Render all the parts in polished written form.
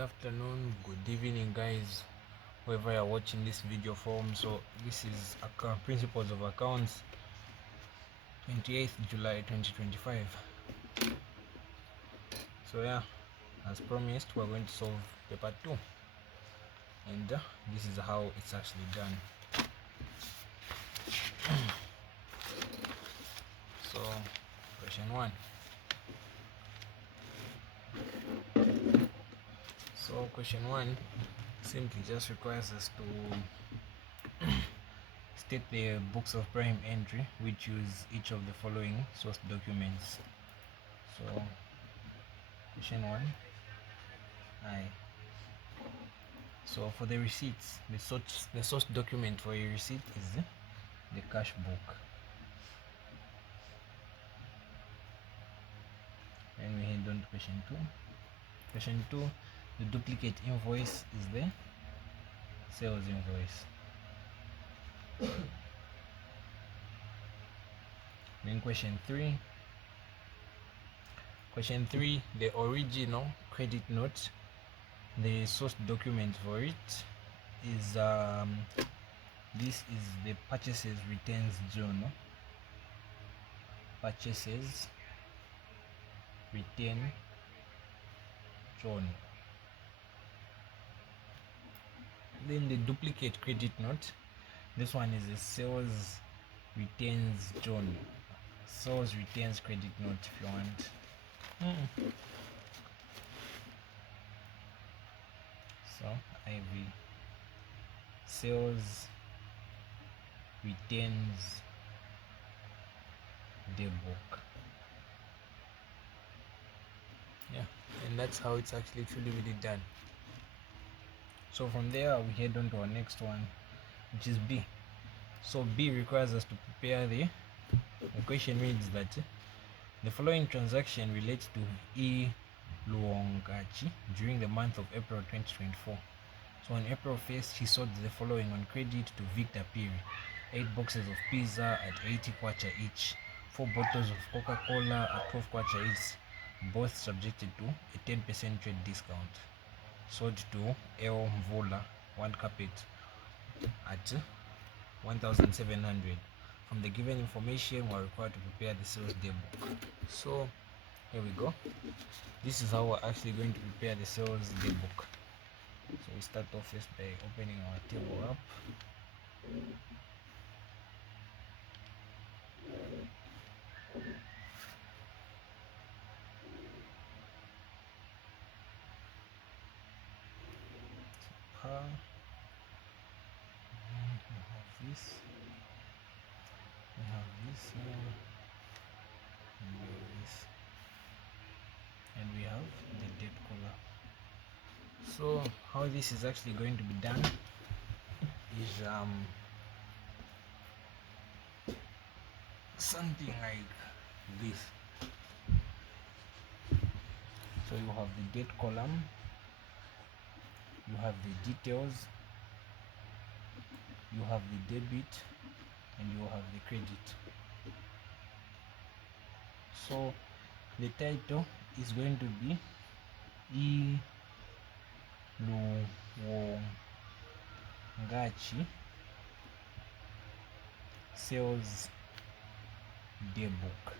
afternoon, good evening, guys, wherever you're watching this video from. So this is Principles of Accounts, 28th July 2025. So yeah, as promised, we're going to solve paper 2, and this is how it's actually done. So question 1. So question 1 simply just requires us to state the books of prime entry which use each of the following source documents. So question 1, I. So for the receipts, the source document for a receipt is the cash book. And we head on to question 2. Question 2, the duplicate invoice is the sales invoice. Then question 3, the original credit note, the source document for it is this is the purchases returns journal. Purchases return journal. Then the duplicate credit note, this one is a sales returns journal. Sales returns credit note if you want. So IV sales returns the book. Yeah, and that's how it's actually truly really done. So from there we head on to our next one, which is B. So B requires us to prepare the question reads that the following transaction relates to E. Luongachi during the month of April 2024. So on April 1st, he sold the following on credit to Victor Piri: 8 boxes of pizza at 80 kwacha each, 4 bottles of Coca-Cola at 12 kwacha each, both subjected to a 10% trade discount. Sold to El Mvola, 1 carpet at 1,700. From the given information, we are required to prepare the sales day book. So here we go. This is how we're actually going to prepare the sales day book. So we start off first by opening our table up. We have this. We have this here. And we have this. And we have the date color. So how this is actually going to be done is something like this. So you have the date column, you have the details, you have the debit, and you have the credit. So the title is going to be E. Luongachi Sales Day Book.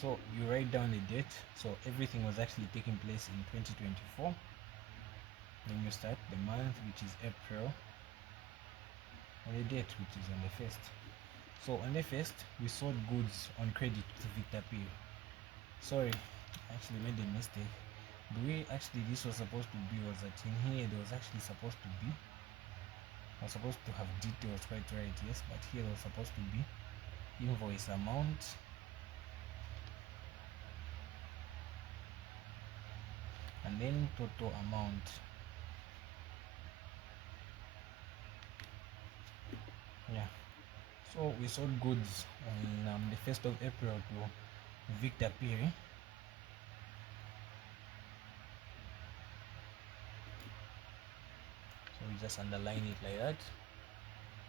So you write down the date. So everything was actually taking place in 2024. Then you start the month, which is April, and the date, which is on the 1st. So on the 1st, we sold goods on credit to Victor P. Sorry, I actually made a mistake. The way actually this was supposed to be was that in here there was actually supposed to be, I was supposed to have details, quite right, yes, but here there was supposed to be invoice amount, and then total amount. Yeah, so we sold goods on the 1st of April to Victor Piri. So we just underline it like that.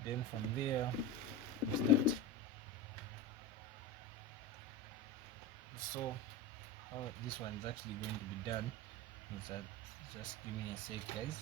Then from there we start. So how this one's actually going to be done is that, just give me a sec, guys.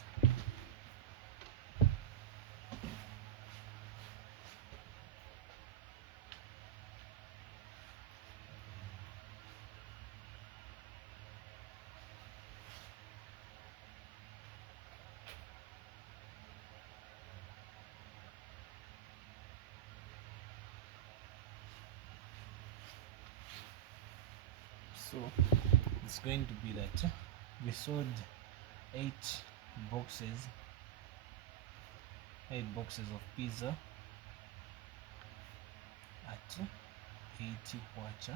So it's going to be that we sold 8 boxes of pizza at 80 kwacha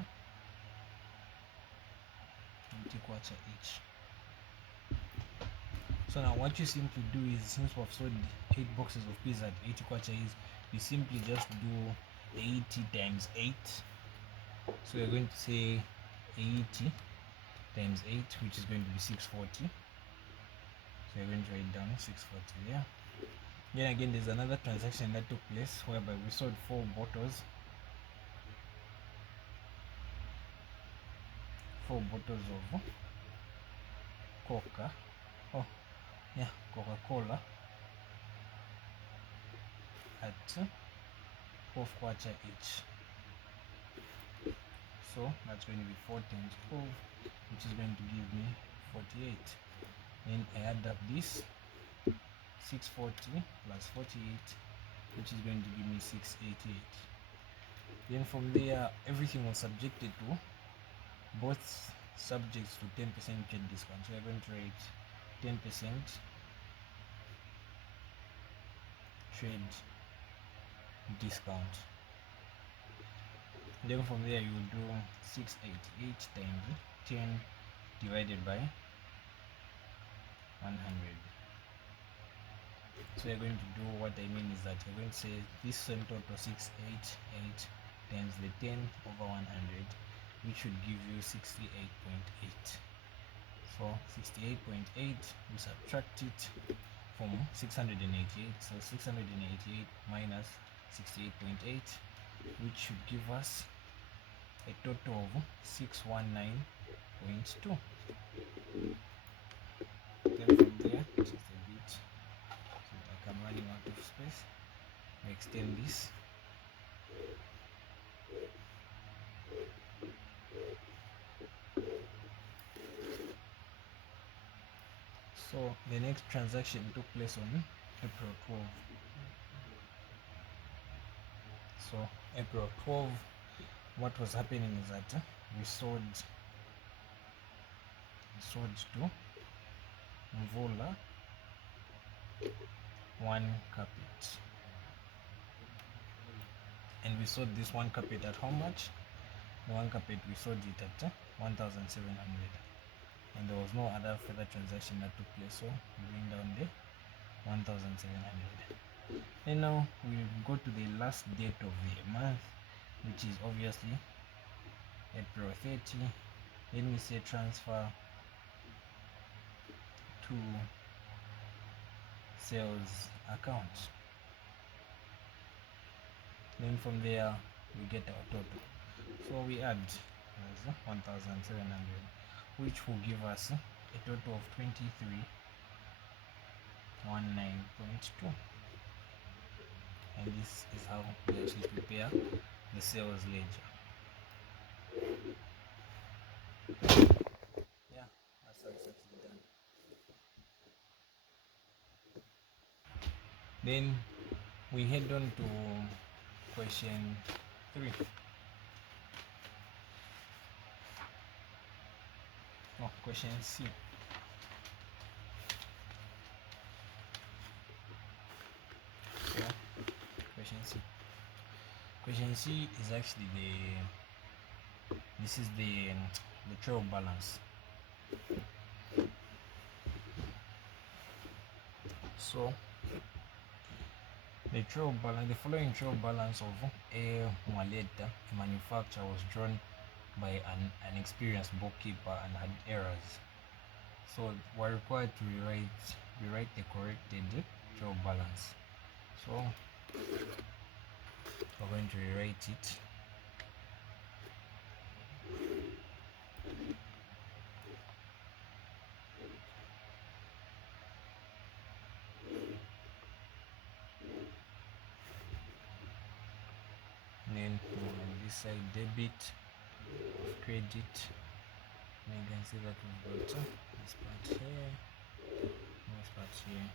each. So now what you simply do is, since we've sold 8 boxes of pizza at 80 kwacha, is you simply just do 80 times 8. So we're going to say 80 times 8, which is going to be 640. So we're going to write down 640 there. Then again, there's another transaction that took place whereby we sold 4 bottles of Coca-Cola at 12 kwacha each. So that's going to be 4 times 12, which is going to give me 48. Then I add up this 640 plus 48, which is going to give me 688. Then from there, everything was subjected to both subjects to 10% trade discount. So we're going to write 10% trade discount. Then from there, you will do 688 times 10 divided by 100. So we're going to do, what I mean is that we're going to say this sum total 688 times the 10 over 100, which should give you 68.8. So 68.8, we subtract it from 688. So 688 minus 68.8, which should give us a total of 619.2. Then from there, just a bit, so like I'm running out of space, we extend this. So the next transaction took place on April 12. So April 12, what was happening is that we sold to Mvula 1 carpet, and we sold this 1 carpet at how much? The 1 carpet, we sold it at 1,700, and there was no other further transaction that took place. So we bring down the 1,700. And now we go to the last date of the month, which is obviously April 30. Then we say transfer to sales account. Then from there we get our total. So we add 1,700, which will give us a total of 2319.2. And this is how we actually prepare the sales ledger. Yeah, that's how it's actually done. Then we head on to question 3. Oh, question C. So, question C. Question C is actually this is the trial balance. So the following trial balance of a Maleta, a manufacturer, was drawn by an experienced bookkeeper and had errors. So we're required to rewrite the corrected trial balance. So we're going to rewrite it. this side debit of credit. And you can see that we've got this part here, this part here.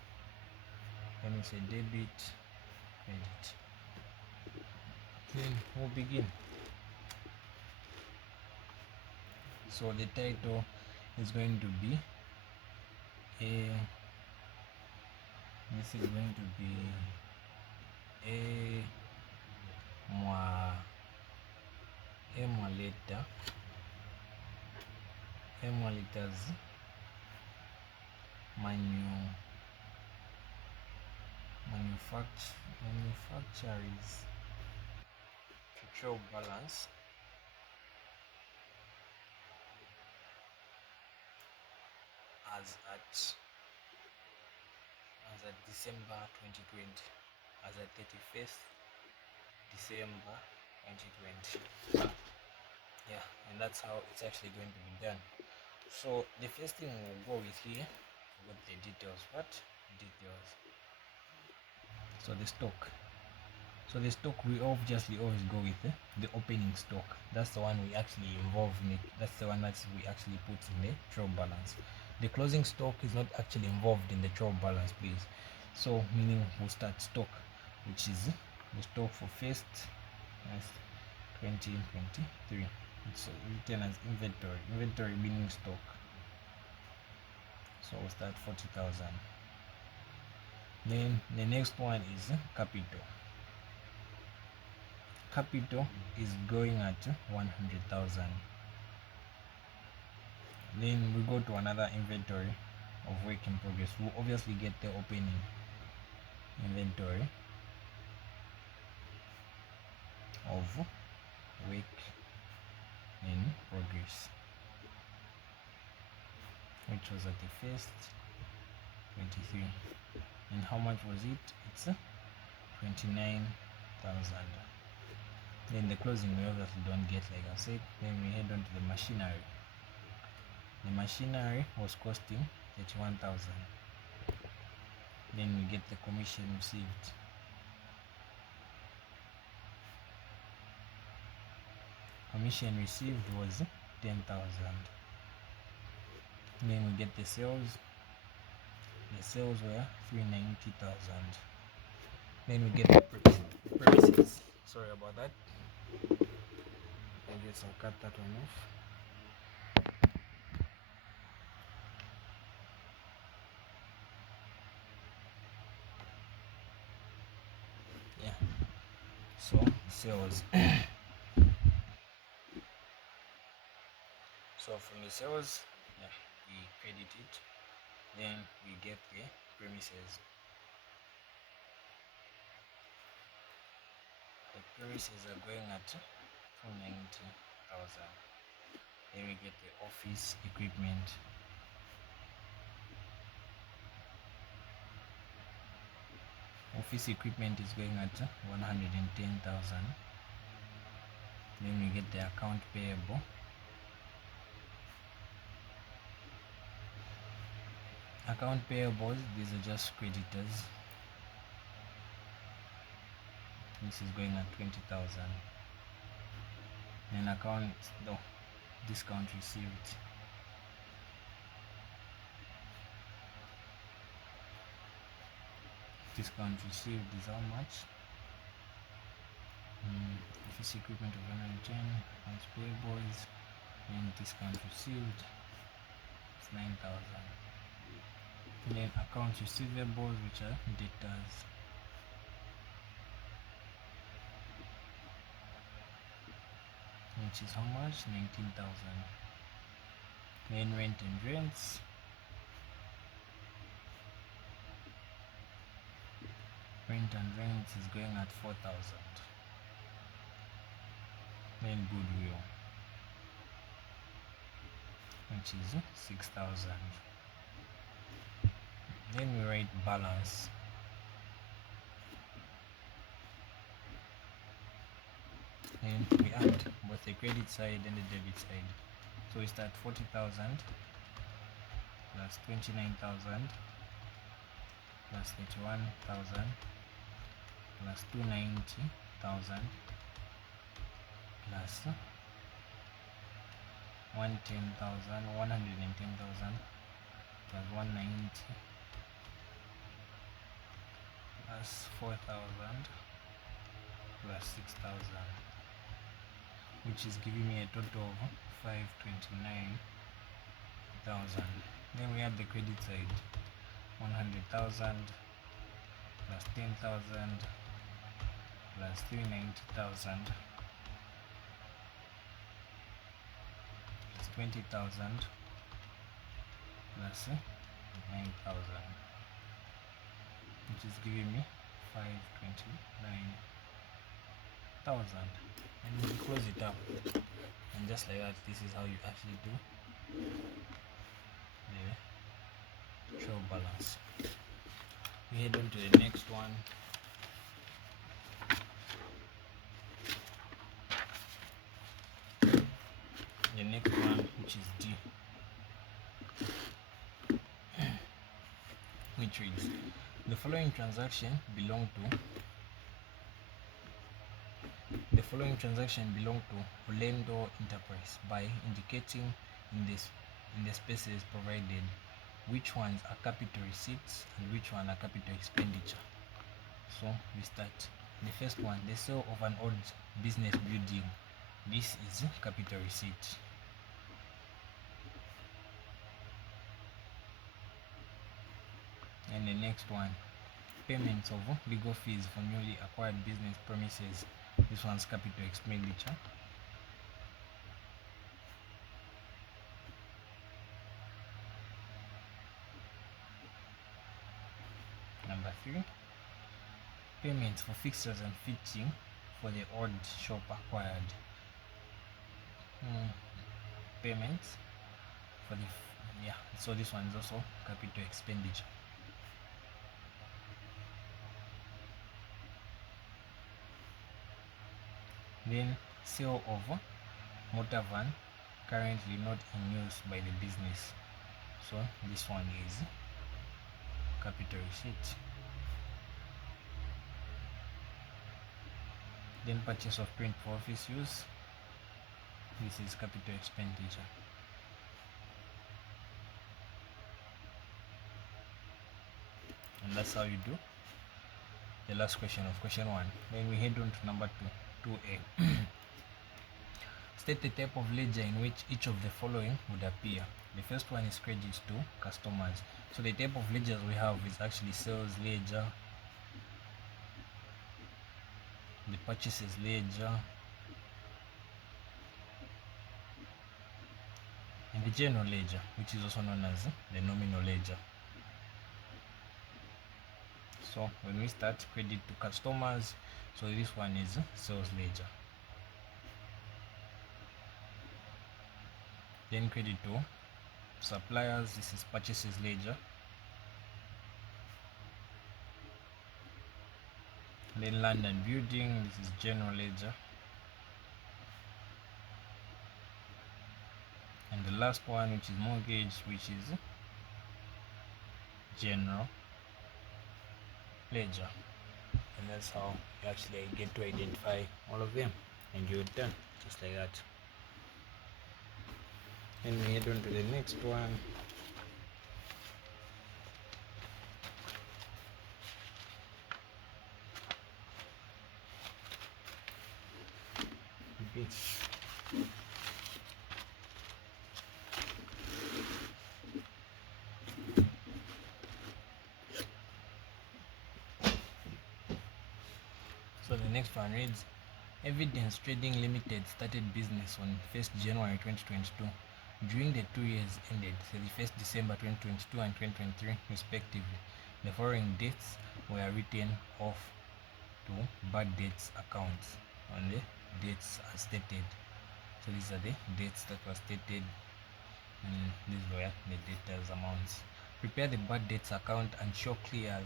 Then we say debit, credit. Then we'll begin. So the title is going to be this is going to be emulators manufacturers control balance as at December 2020, as at 31st December 2020. Yeah, and that's how it's actually going to be done. So the first thing we'll go with here, what the details, so the stock. So the stock, we obviously always go with the opening stock. That's the one we actually involve in it. That's the one that we actually put in the trial balance. The closing stock is not actually involved in the trial balance, please. So meaning we'll start stock, which is the stock for first 2023. It's written as inventory meaning stock. So we'll start 40,000. Then the next one is capital. Capital is going at 100,000. Then we go to another inventory of work in progress. We'll obviously get the opening inventory of work in progress, which was at the first 23. And how much was it? It's 29,000. Then the closing we obviously don't get, like I said. Then we head on to the machinery. The machinery was costing 31,000. Then we get the commission received. Commission received was 10,000. Then we get the sales. The sales were 390,000. Then we get the premises. Sorry about that. I guess I'll cut that one off. Yeah. So sales. So from the sales, yeah, we credit it. Then we get the premises. The premises are going at 290,000. Then we get the office equipment. Office equipment is going at 110,000. Then we get the account payable. Account payables, these are just creditors. This is going at 20,000. Then discount received. Discount received is how much? Office equipment of 110, accounts payables, and discount received, it's 9,000. Then accounts receivables, which are debtors, which is how much? 19,000. Then rent and rents. Rent and rents is going at 4,000. Then goodwill, which is 6,000. Then we write balance. And we add both the credit side and the debit side. So we start 40,000 plus 29,000 plus 31,000 plus 290,000 plus 110,000 plus 190 plus 4,000 plus 6,000, which is giving me a total of 529,000. Then we have the credit side, 100,000 plus 10,000 plus 390,000 plus 20,000 plus 9,000, which is giving me 529,000. And we close it up, and just like that, this is how you actually do the trial balance. We head on to the next one. The next one, which is D, which reads, the following transaction belong to Orlando Enterprise by indicating in the spaces provided which ones are capital receipts and which one are capital expenditure. So we start. The first one, the sale of an old business building. This is capital receipt. And the next one, payments of legal fees for newly acquired business premises. This one's capital expenditure. Number 3, payments for fixtures and fitting for the old shop acquired. Payments for the so this one is also capital expenditure. Then sale of motor van currently not in use by the business. So this one is capital receipt. Then purchase of print for office use. This is capital expenditure. And that's how you do the last question of question 1. Then we head on to number 2a. State the type of ledger in which each of the following would appear. The first one is credit to customers. So the type of ledgers we have is actually sales ledger, the purchases ledger, and the general ledger, which is also known as the nominal ledger. So when we start, credit to customers, so this one is sales ledger. Then credit to suppliers, this is purchases ledger. Then land and building, this is general ledger. And the last one, which is mortgage, which is general ledger. And that's how you actually get to identify all of them, and you're done, just like that. And we head on to the next one. B. So the next one reads, Evidence Trading Limited started business on 1st January 2022. During the 2 years ended 31st December 2022 and 2023 respectively, the following dates were written off to bad debts accounts on the dates as stated. So these are the dates that were stated, and these were the debtors amounts. Prepare the bad debts account and show clearly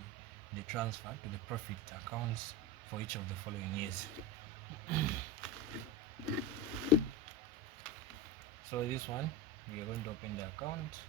the transfer to the profit accounts for each of the following years. So this one, we are going to open the account.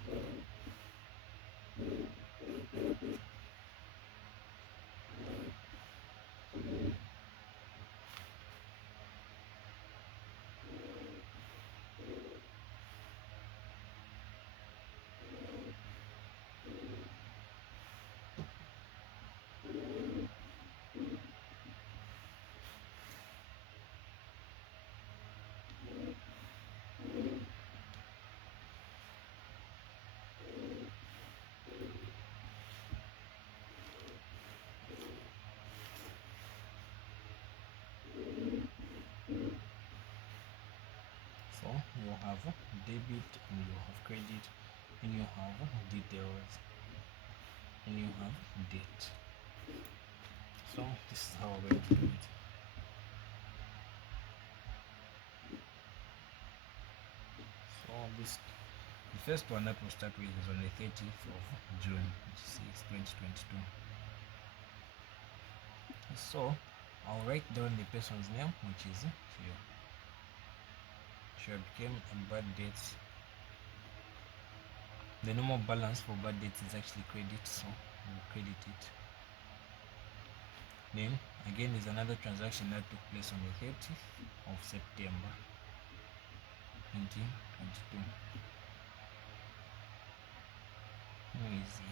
So you have debit and you have credit and you have details and you have date. So this is how we're going to do it. So the first one that we'll start with is on the 30th of June, which is 2022. So I'll write down the person's name, which is Shio. Shio became a bad debt. The normal balance for bad debts is actually credit, so we'll credit it. Then again is another transaction that took place on the 30th of September 2022. Easy.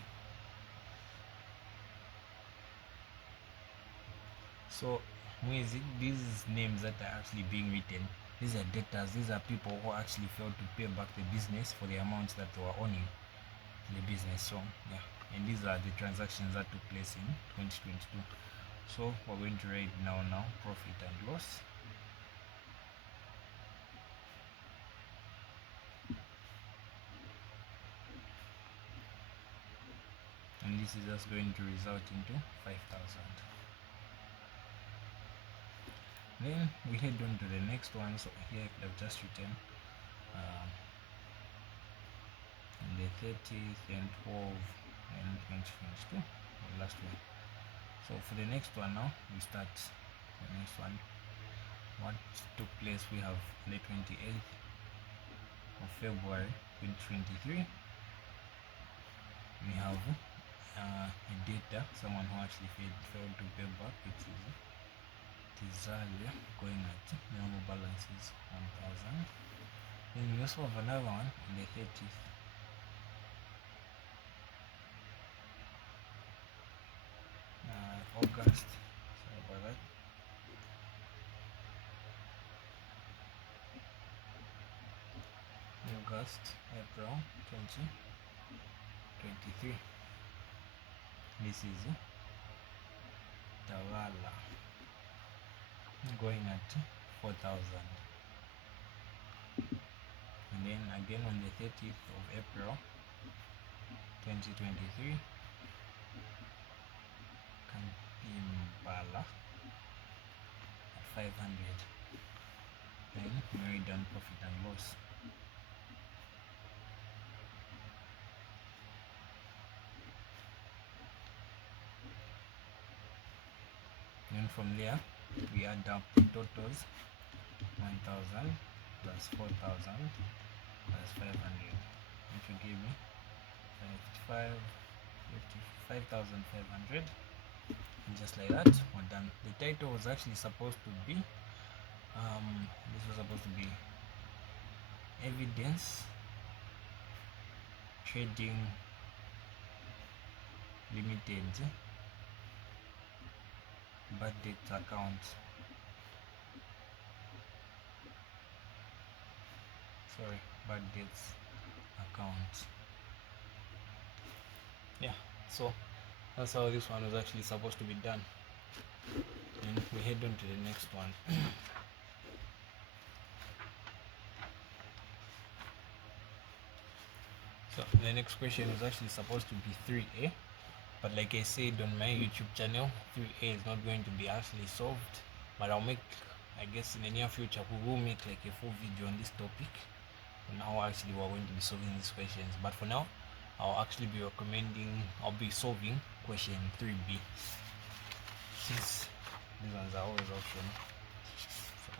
So these names that are actually being written, these are debtors. These are people who actually failed to pay back the business for the amounts that they were owning the business. So yeah, and these are the transactions that took place in 2022. So we're going to write now profit and loss. And this is just going to result into 5,000. Then we head on to the next one. So here I have just written the 30th and 12th and 2022, the last one. So for the next one now, we start the next one. What took place, we have the 28th of February 2023. We have a data, someone who actually failed to pay back, which is Tizalia, going at normal balance is 1,000. Then we also have another one on the 30th. August, sorry about that. August, April 2023. This is Tawala, going at 4,000. And then again on the 30th of April 2023, Kampimbala at 500. Then we're done profit and loss. Then from there we add up the totals: 1,000 plus 4,000 plus 500, which will give me 55,500. And just like that, we're done. The title was actually supposed to be this was supposed to be Evidence Trading Limited Bad Debt Account. Bad Debts Account. Yeah, so that's how this one was actually supposed to be done. And we head on to the next one. So the next question is actually supposed to be 3A, but like I said on my YouTube channel, 3A is not going to be actually solved, but I'll make, I guess in the near future we will make like a full video on this topic on how actually we're going to be solving these questions. But for now, I'll be solving question 3B, since these ones are always optional. So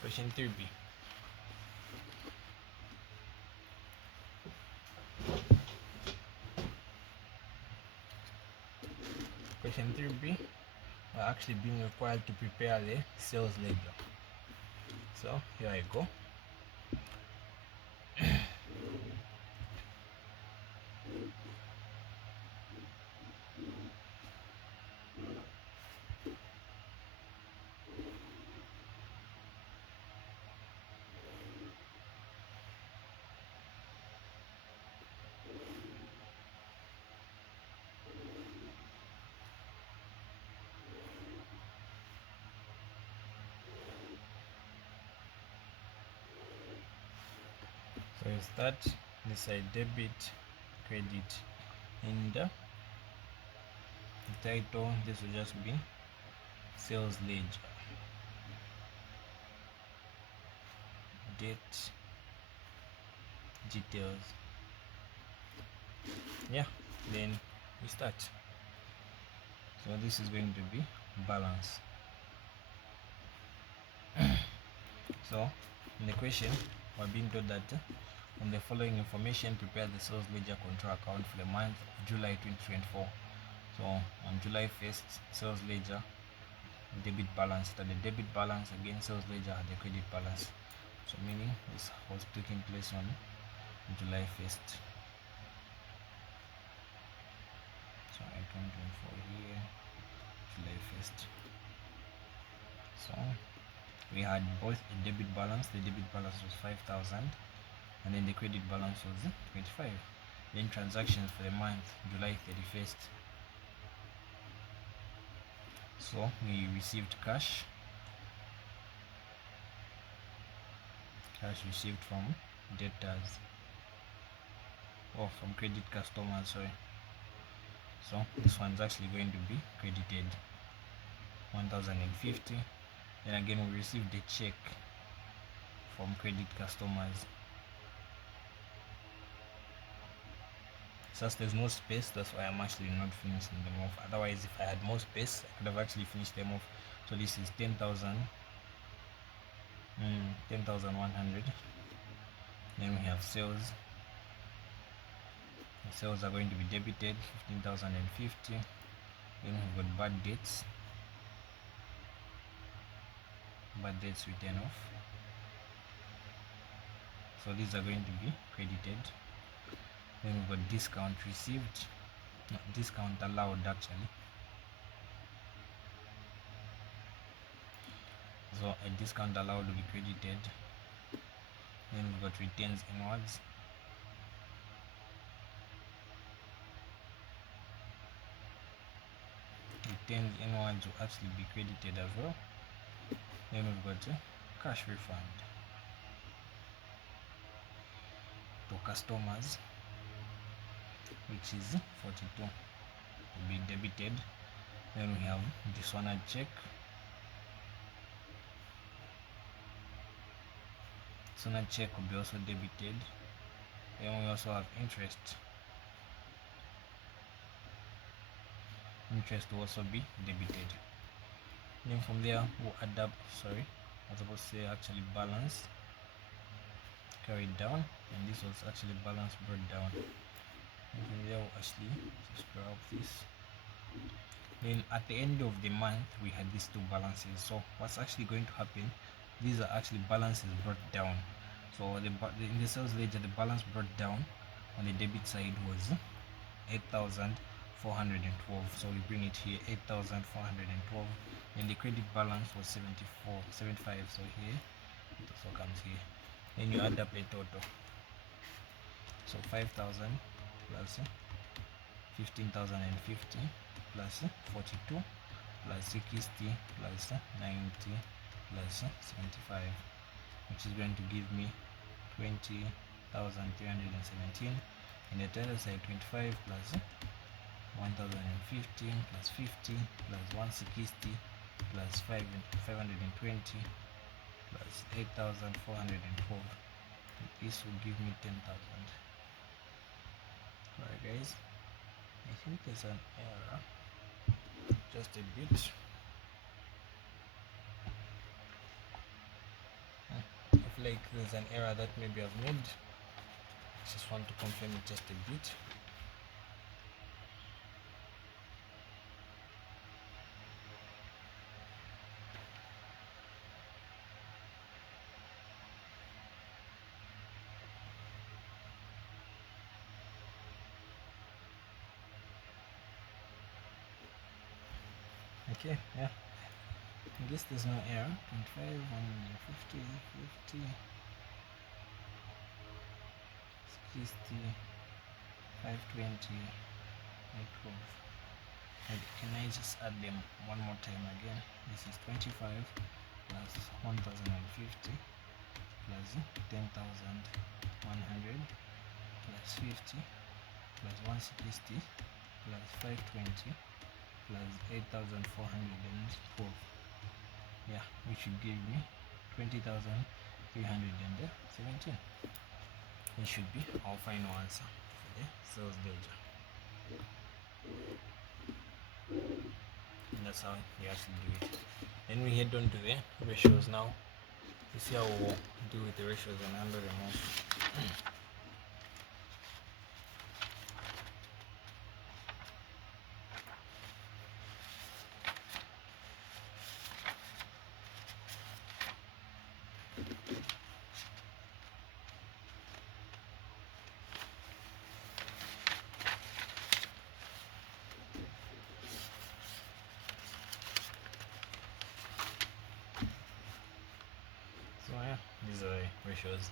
question 3B. Question 3B, we're actually being required to prepare the sales ledger. So here I go. is that this side debit, credit. In the title, this will just be sales ledger, date, details. Yeah, then we start. So this is going to be balance. So in the question, we're being told that from the following information, prepare the sales ledger control account for the month of July 2024. So on July 1st, sales ledger debit balance, at the debit balance, again sales ledger at the credit balance. So meaning this was taking place on July 1st. So I can for here July 1st. So we had both a debit balance, the debit balance was 5,000, and then the credit balance was 25. Then transactions for the month July 31st. So we received cash received from debtors, or from credit customers, sorry. So this one's actually going to be credited 1,050. Then again we received a check from credit customers. Since there's no space, that's why I'm actually not finishing them off. Otherwise, if I had more space, I could have actually finished them off. So this is 10,000, 10,100. Then we have sales. The sales are going to be debited 15,050. Then we've got bad debts written off. So these are going to be credited. Then we've got discount received, no, discount allowed actually. So a discount allowed will be credited. Then we've got returns inwards. Returns inwards will actually be credited as well. Then we've got a cash refund to customers, which is 42, will be debited. Then we have dishonored check. Dishonored check will be also debited. Then we also have interest. Interest will also be debited. Then from there we'll add up, sorry, I was supposed to say actually balance carried down, and this was actually balance brought down. And from there we'll actually scrub this. Then at the end of the month we had these two balances. So what's actually going to happen, these are actually balances brought down. So in the sales ledger, the balance brought down on the debit side was 8,412. So we bring it here, 8,412. Then the credit balance was 75. So here it also comes here. Then you add up a total. So 5,000 plus 15,050 plus 42 plus 60 plus 90 plus 75, which is going to give me 20,317. In the other side, 25 plus 1,015 plus 50 plus 160 plus 520 plus 8,412. This will give me 10,000. Alright guys, I think there's an error, just a bit. I feel like there's an error that maybe I've made. Just want to confirm it just a bit. Okay, yeah, I guess there's no error. 25, 150, 50, 60, 520, 12. Can I just add them one more time again? This is 25 plus 1,050 plus 10,100 plus 50 plus 160 plus 520 plus 8,412. Yeah, which should give me 20,317. It should be our final answer for the sales ledger. And that's how you actually do it. Then we head on to the ratios now. You see how we'll deal with the ratios and handle them off. So yeah, these are the ratios.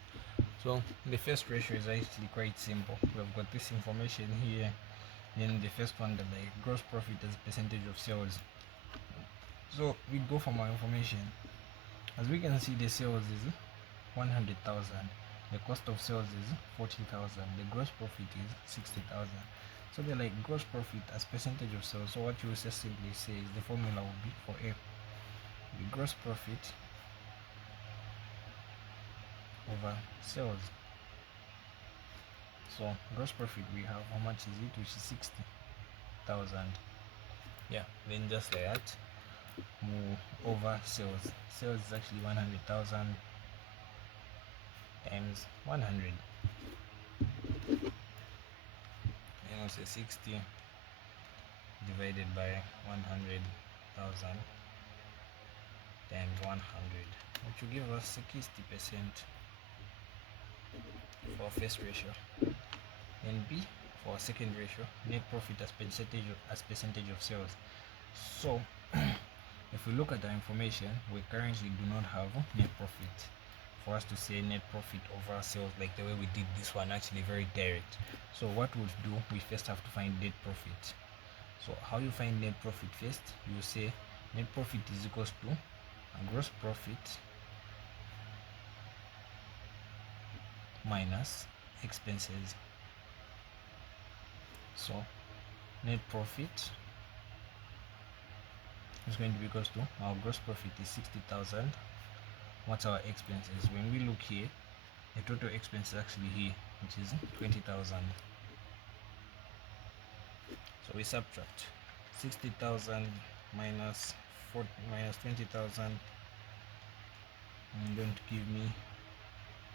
So the first ratio is actually quite simple. We've got this information here. Then the first one, the gross profit as a percentage of sales. So we go from our information. As we can see, the sales is 100,000. The cost of sales is 40,000. The gross profit is 60,000. So they're like gross profit as percentage of sales. So what you will just simply say is the formula will be for A, the gross profit over sales. So gross profit, we have how much is it, which is 60,000. Yeah, then just like that, over sales. Sales is actually 100,000 times 100. And also 60 divided by 100,000 times 100, which will give us 60% for first ratio. And B for second ratio, net profit as percentage of sales. So if we look at our information, we currently do not have net profit. For us to say net profit over sales like the way we did this one, actually very direct. So what we'll do, we first have to find net profit. So how you find net profit? First you say net profit is equals to a gross profit minus expenses. So net profit is going to be equals to our gross profit is 60,000. What's our expenses? When we look here, the total expense is actually here, which is 20,000. So we subtract 60,000 minus 20,000, and going to give me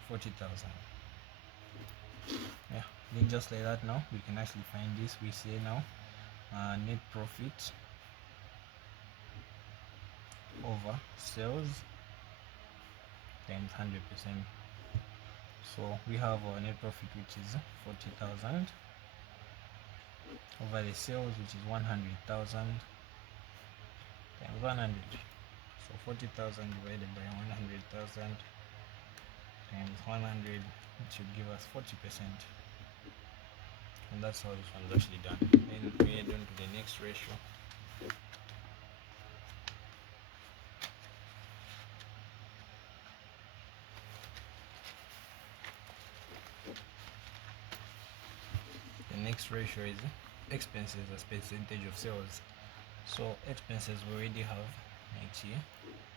40,000. Yeah, then just like that, now we can actually find this. We say now net profit over sales times 100%. So we have our net profit, which is 40,000, over the sales, which is 100,000 times 100. So 40,000 divided by 100,000 times 100, which should give us 40%. And that's how this one's actually done. Then we head on to the next ratio. The next ratio is expenses as percentage of sales. So expenses we already have right here,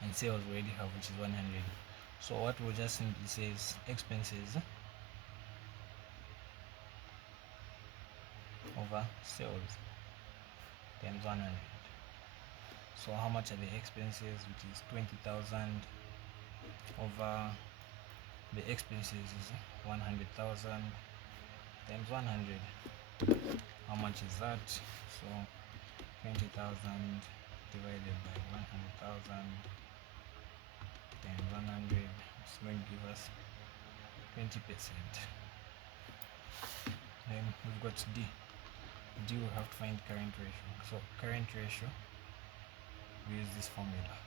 and sales we already have, which is 100. So what we'll just simply say is expenses over sales times 100. So how much are the expenses, which is 20,000, over the expenses is 100,000 times 100. How much is that? So 20,000 divided by 100,000 times 100 is going to give us 20%. Then we've got D. D, we have to find current ratio. So current ratio, we use this formula.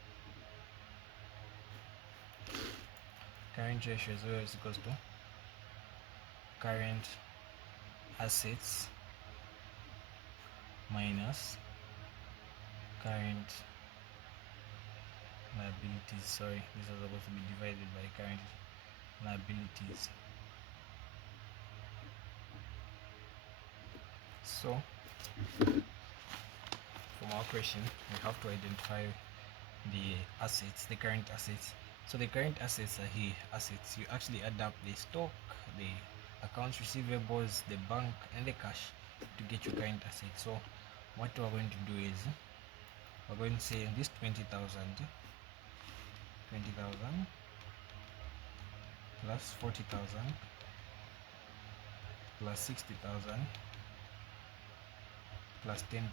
Current ratio is always equals to current assets minus current liabilities. Sorry, this is supposed to be divided by current liabilities. So from our question, we have to identify the assets, the current assets. So the current assets are here. Assets, you actually add up the stock, the accounts receivables, the bank, and the cash to get your current assets. So what we're going to do is we're going to say this 20,000 plus 40,000 plus 60,000 plus 10,000,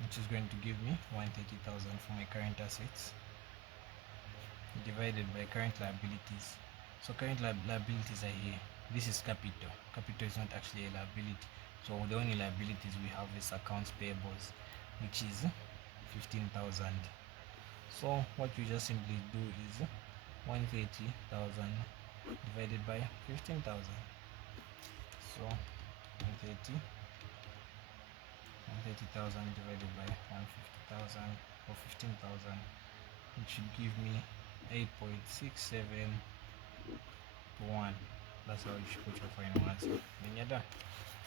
which is going to give me 130,000 for my current assets, divided by current liabilities. So current liabilities are here. This is capital. Capital is not actually a liability. So the only liabilities we have is accounts payables, which is 15,000. So what you just simply do is 130,000 divided by 15,000. So 130,000 divided by 150,000 or 15,000, it should give me 8.67 to 1. That's how you should put your final answer. Then you're done.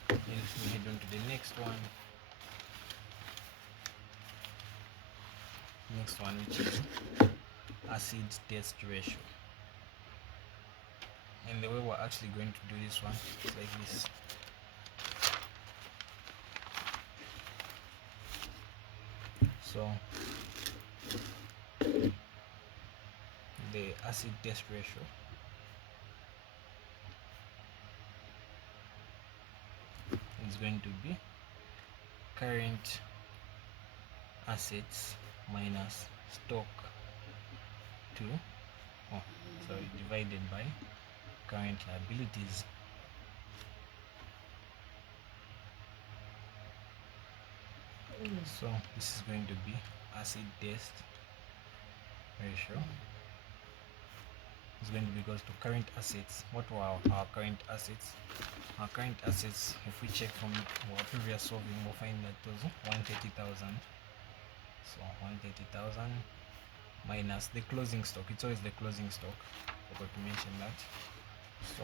Then we head on to the next one. Next one, which is acid test ratio. And the way we're actually going to do this one is like this. So the acid test ratio is going to be current assets minus stock divided by current liabilities. So this is going to be acid test ratio is going to be equals to current assets. What were our current assets? Our current assets, if we check from our previous solving, we'll find that it was 130,000. So 130,000 minus the closing stock. It's always the closing stock. Forgot to mention that. So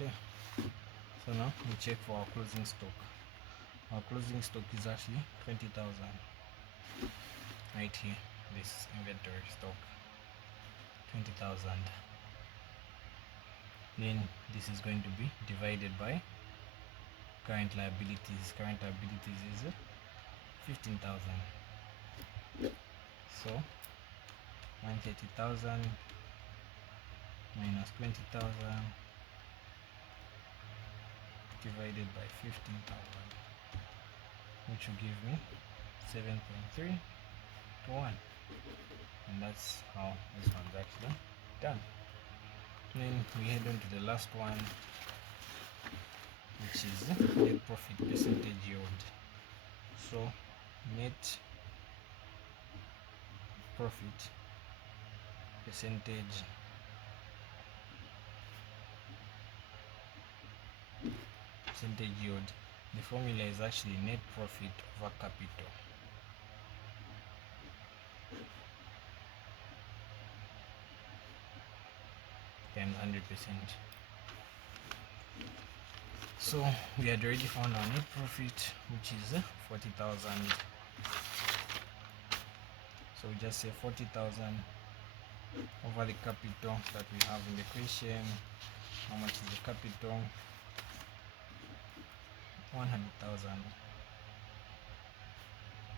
okay, so now we check for our closing stock. Our closing stock is actually 20,000 right here. This inventory stock 20,000. Then this is going to be divided by current liabilities. Current liabilities is 15,000. So 130,000 minus 20,000 divided by 15,000, which will give me 7.3 to 1. And that's how this one's actually done. Then we head on to the last one, which is net profit percentage yield. So net profit percentage yield. The formula is actually net profit over capital times 100%. So we had already found our net profit, which is 40,000. So we just say 40,000 over the capital that we have in the question. How much is the capital? 100,000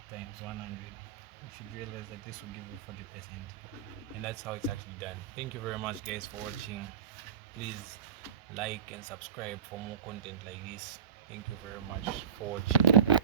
times 100. You should realize that this will give you 40%, and that's how it's actually done. Thank you very much, guys, for watching. Please like and subscribe for more content like this. Thank you very much for watching.